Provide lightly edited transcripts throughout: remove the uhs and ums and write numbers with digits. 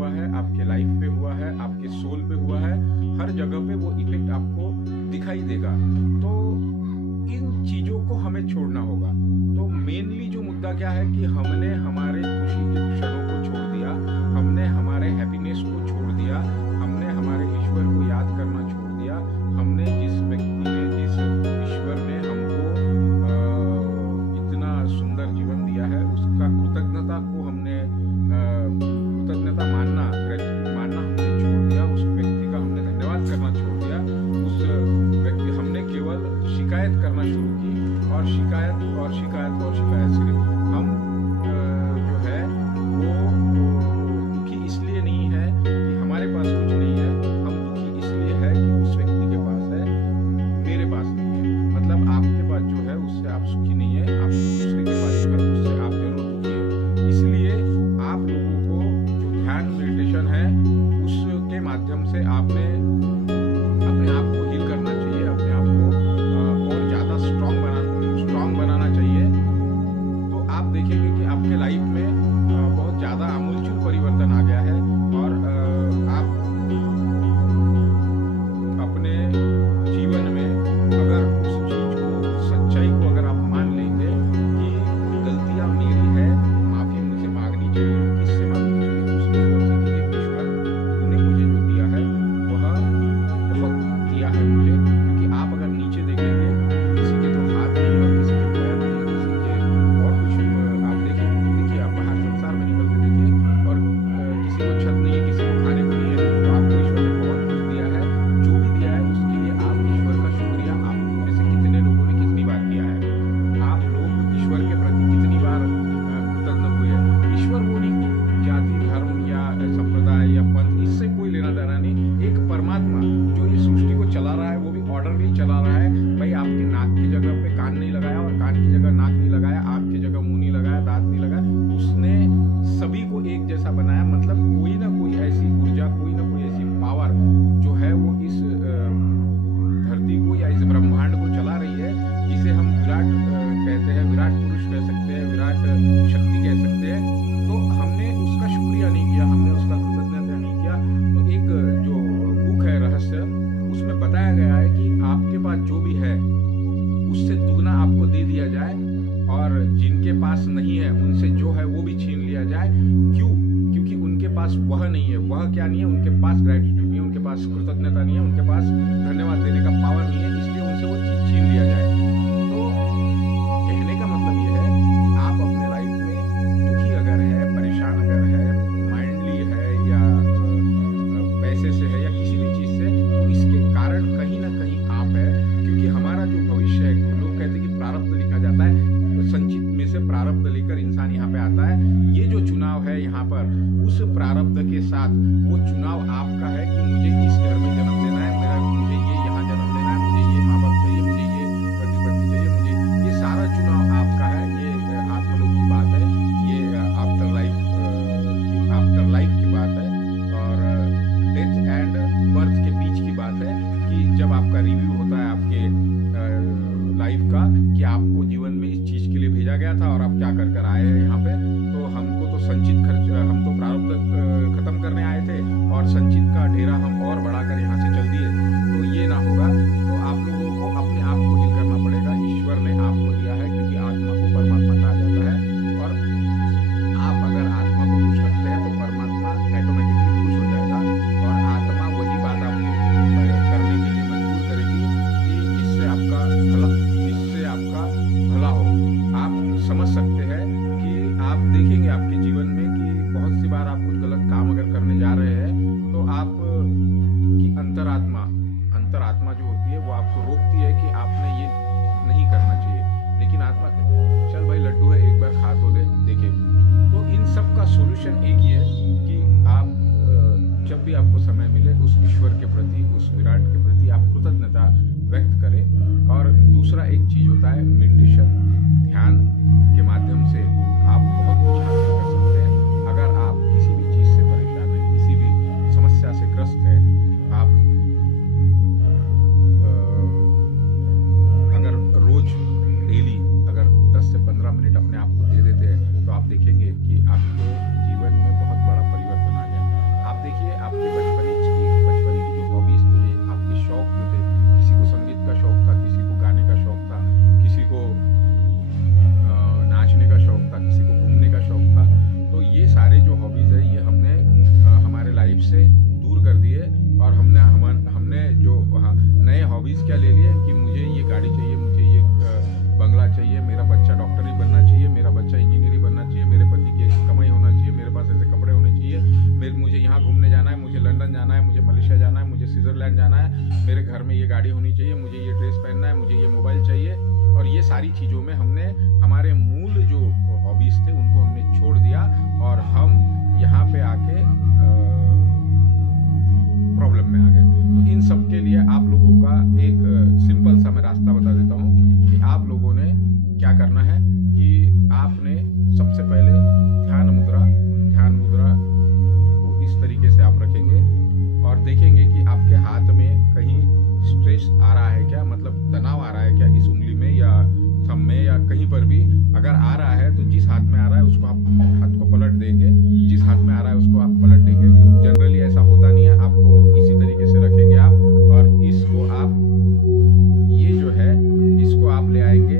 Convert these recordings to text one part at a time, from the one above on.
हुआ है, आपके लाइफ पे हुआ है, आपके सोल पे हुआ है, हर जगह पे वो इफेक्ट आपको दिखाई देगा। तो इन चीज़ों को हमें छोड़ना होगा। तो मेनली जो मुद्दा क्या है कि हमने हमारे खुशी के क्षणों को छोड़ दिया, हमने हमारे हैप्पीनेस को छोड़ दिया, हमने हमारे ईश्वर को याद करना छोड़ दिया, हमने जिस व्यक्ति ने, जिस ईश्वर ने हमको इतना सुंदर जीवन दिया है, उसका कृतज्ञता को हमने कृतज्ञता मानना, ग्रेटिट्यूड मानना हमने छोड़ दिया। उस व्यक्ति का हमने धन्यवाद करना छोड़ दिया। उस व्यक्ति हमने केवल शिकायत करना शुरू की, और शिकायत और शिकायत और शिकायत। सिर्फ हम जो है वो दुखी इसलिए नहीं है कि हमारे पास कुछ नहीं है, हम दुखी इसलिए है कि उस व्यक्ति के पास है, मेरे पास नहीं है। मतलब आपके पास जो है उससे आप सुखी नहीं है, आप दूसरे के पास जो है उससे आप जरूर दुखी है। इसलिए आप लोगों को जो ध्यान मेडिटेशन है उसके माध्यम से आपने अपने आप को हील करना चाहिए, अपने आप को और ज़्यादा स्ट्रॉन्ग बनाना चाहिए। तो आप देखेंगे कि आपके लाइफ में बहुत ज़्यादा आमूलचूल परिवर्तन आ गया है, और आप अपने जीवन में अगर उस चीज को, सच्चाई को अगर आप मान लेंगे कि गलतियां मेरी है, माफी मुझे मांगनी चाहिए, किससे मांगनी चाहिए? उस ईश्वर से कि हे ईश्वर, तूने मुझे जो दिया है वह बहुत दिया है मुझे। क्योंकि आप अगर नीचे देखेंगे, किसी के तो हाथ नहीं है, और किसी के पैर नहीं है, किसी के और कुछ आप देखिए आप बाहर संसार में निकल के देखिए, और किसी को छत नहीं है, किसी को खाने को नहीं है। तो आपको ईश्वर ने बहुत कुछ दिया है। जो भी दिया है उसके लिए आप ईश्वर का शुक्रिया, आप में से कितने लोगों ने कितनी बार किया है? आप लोग ईश्वर के प्रति कितनी बार कृतज्ञ हुए हैं? ईश्वर वो नहीं, जाति धर्म या संप्रदाय या पंथ, इससे कोई लेना देना नहीं। एक परमात्मा जो इस सृष्टि को चला रहा है, वो भी ऑर्डरली चला रहा है। भाई आपकी नाक की जगह पे कान नहीं लगाया, और कान की जगह नाक नहीं लगाया, आँख की जगह मुंह नहीं लगाया, दांत नहीं लगाया। उसने सभी को एक जैसा बनाया। मतलब कोई ना कोई ऐसी ऊर्जा, कोई ना कोई ऐसी पावर जो है वो इस धरती को या इस ब्रह्मांड को चला रही है, जिसे हम विराट कहते हैं, विराट पुरुष कह सकते हैं, विराट शक्ति कह सकते हैं। तो हमने उसका शुक्रिया नहीं किया, हमने उसका कृतज्ञता नहीं किया। तो एक जो बुक है रहस्य, उसमें बताया गया है कि आपके पास जो भी है उससे दुगना आपको दे दिया जाए, और जिनके पास नहीं है उनसे जो है वो भी छीन लिया जाए। क्यों? क्योंकि उनके पास वह नहीं है। वह क्या नहीं है? उनके पास ग्रेटिट्यूड नहीं है, उनके पास कृतज्ञता नहीं है, उनके पास धन्यवाद देने का पावर नहीं है, इसलिए उनसे वो चीज छीन लिया जाए। तो कहने का मतलब ये है कि आप अपने लाइफ में दुखी अगर है, परेशान अगर है, माइंडली है, या पैसे से है, या किसी भी चीज से, तो इसके कारण कहीं ना कहीं आप है। क्योंकि हमारा जो भविष्य है, लोग कहते हैं कि प्रारब्ध लिखा जाता है, तो संचित में से प्रारब्ध लेकर इंसान यहाँ पे आता है। ये जो चुनाव है यहाँ पर, उस प्रारब्ध के साथ वो चुनाव आपका है कि मुझे इस घर में जन्म लेना है, मुझे ये यहाँ जन्म लेना है, मुझे ये माँ बाप चाहिए, मुझे ये पति पत्नी चाहिए, मुझे ये सारा चुनाव आपका है। ये आत्मलोक की बात है, ये आफ्टर लाइफ की बात है, और डेथ एंड बर्थ के बीच की बात है। कि जब आपका रिव्यू होता है आपके लाइफ का, कि आपको जीवन में इस चीज के लिए भेजा गया था और आप क्या कर कर आए हैं यहाँ पे। तो हमको तो संचित खर्च, हम तो प्रारब्ध खत्म करने आए थे, और संचित का ढेरा हम और बढ़ाकर यहाँ से चल दिए। तो ये ना होगा। तो आप लोगों को अपने आप को हील करना पड़ेगा। ईश्वर ने आपको दिया है, क्योंकि आत्मा को परमात्मा कहा जाता है, और आप अगर आत्मा को खुश रखते हैं तो परमात्मा ऑटोमेटिकली खुश हो जाएगा, और आत्मा वही बात आपको करने के लिए मजबूर करेगी कि जिससे आपका भला हो। आप समझ सकते हैं कि आप देखेंगे आपके जीवन में कि बहुत सी बार आप कुछ गलत काम अगर करने जा रहे हैं, तो आप की अंतरात्मा जो होती है वो आपको रोकती है कि आपने ये नहीं करना चाहिए। लेकिन आत्मा चल भाई लड्डू है, एक बार खा तो ले, देखे। तो इन सब का सोल्यूशन एक ही है कि आप जब भी आपको समय मिले, उस ईश्वर के प्रति, उस विराट के प्रति आप कृतज्ञता व्यक्त करें। और दूसरा एक चीज होता है मेडिटेशन, ध्यान के माध्यम से आप बहुत कुछ हासिल कर सकते हैं। अगर आप किसी भी चीज से परेशान हैं, किसी भी समस्या से ग्रस्त है, आप अगर रोज डेली अगर 10 से 15 मिनट अपने आप को दे देते हैं, तो आप देखेंगे कि आपके जीवन में बहुत बड़ा परिवर्तन आ गया। स्विट्जरलैंड जाना है, मेरे घर में ये गाड़ी होनी चाहिए, मुझे ये ड्रेस पहनना है, मुझे ये मोबाइल चाहिए। और ये सारी चीज़ों में हमने हमारे मूल जो हॉबीज़ थे उनको हमने छोड़ दिया और हम यहाँ पे आके प्रॉब्लम में आ गए। तो इन सब के लिए आप लोगों का एक सिंपल सा मैं रास्ता बता देता हूँ कि आप लोगों ने क्या करना है कि आपने सबसे पहले ध्यान मुद्रा को इस तरीके से आप रखेंगे और देखेंगे कि आपके हाथ में कहीं स्ट्रेस आ रहा है क्या, मतलब तनाव आ रहा है क्या इस उंगली में या थंब में या कहीं पर भी। अगर आ रहा है तो जिस हाथ में आ रहा है उसको आप हाथ को पलट देंगे, जिस हाथ में आ रहा है उसको आप पलट देंगे। जनरली ऐसा होता नहीं है, आपको इसी तरीके से रखेंगे आप और इसको आप ये जो है इसको आप ले आएंगे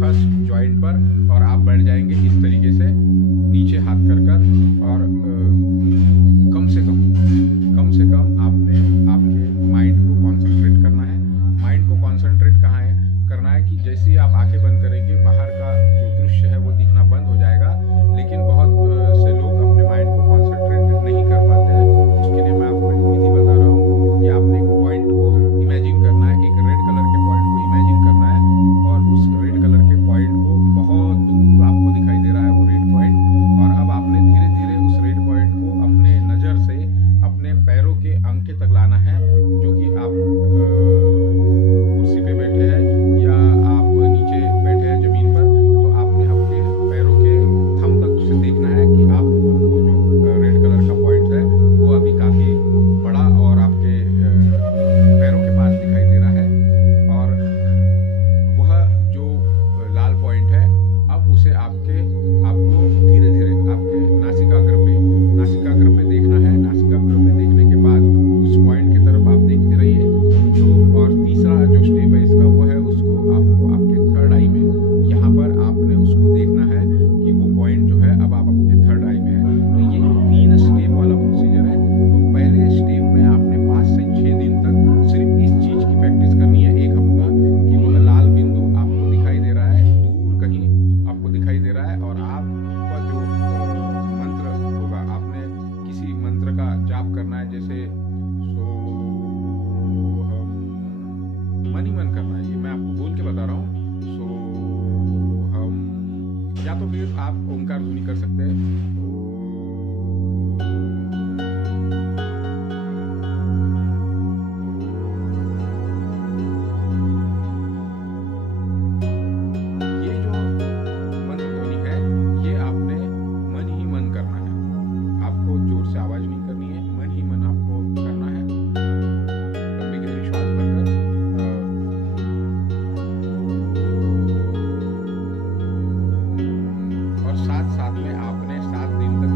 फर्स्ट जॉइंट पर और आप बैठ जाएंगे इस तरीके से नीचे हाथ कर और कम से कम आपने आपके माइंड को कॉन्सेंट्रेट करना है। माइंड को कॉन्सेंट्रेट कहाँ है करना है कि जैसे ही आप आंखें बंद करेंगे बाहर का जो दृश्य है वो दिखना बंद हो जाएगा। लेकिन बहुत से लोग अपने माइंड को कॉन्सेंट्रेट नहीं कर पाते हैं। उसके लिए मैं आपको एक विधि बता रहा हूँ कि आपने एक पॉइंट को इमेजिन करना है, एक रेड कलर के पॉइंट को इमेजिन करना है और उस रेड कलर के पॉइंट को बहुत दूर आपको दिखाई दे रहा है वो रेड पॉइंट। और अब आपने धीरे धीरे उस रेड पॉइंट को अपने नज़र से अपने पैरों के अंके तक लाना है, जो कि आप कुर्सी पे बैठे हैं या आप नीचे बैठे हैं जमीन पर। तो आपने अपने पैरों के थंब तक उसे देखना है कि आपको वो जो रेड कलर का पॉइंट है वो अभी काफ़ी बड़ा और आपके पैरों के पास दिखाई दे रहा है। और वह जो लाल पॉइंट है अब उसे आपको धीरे धीरे आपके नासिकाग्र पे देखना है। नासिकाग्र पे देखने के बाद उस पॉइंट की तरफ आप देखते रहिए। तो और तीसरा जो स्टेप है इसका वो है उसको आपको आपके थर्ड आई में यहाँ पर आपने उसको देखना है कि वो पॉइंट जो है अब आप आपके थर्ड आई में है। तो ये 3 स्टेप वाला प्रोसीजर है। तो पहले स्टेप में आपने 5 से 6 दिन तक सिर्फ इस चीज़ की प्रैक्टिस करनी है, 1 हफ्ता, कि वह लाल बिंदु आपको दिखाई दे रहा है, दूर कहीं आपको दिखाई दे रहा है। और आपका जो मंत्र होगा, आपने किसी मंत्र का जाप करना है, जैसे सोहम, मन ही मन करना है। ये मैं आपको बोल के बता रहा हूँ, सोहम, या तो फिर आप ओंकार ध्वनि कर सकते हैं। ये जो मंत्र ध्वनि है ये आपने मन ही मन करना है, आपको जोर से आवाज नहीं करनी है, मन ही मन आपको करना है। लंबी गहरी श्वास भरकर और साथ साथ में आपने 7 दिन तक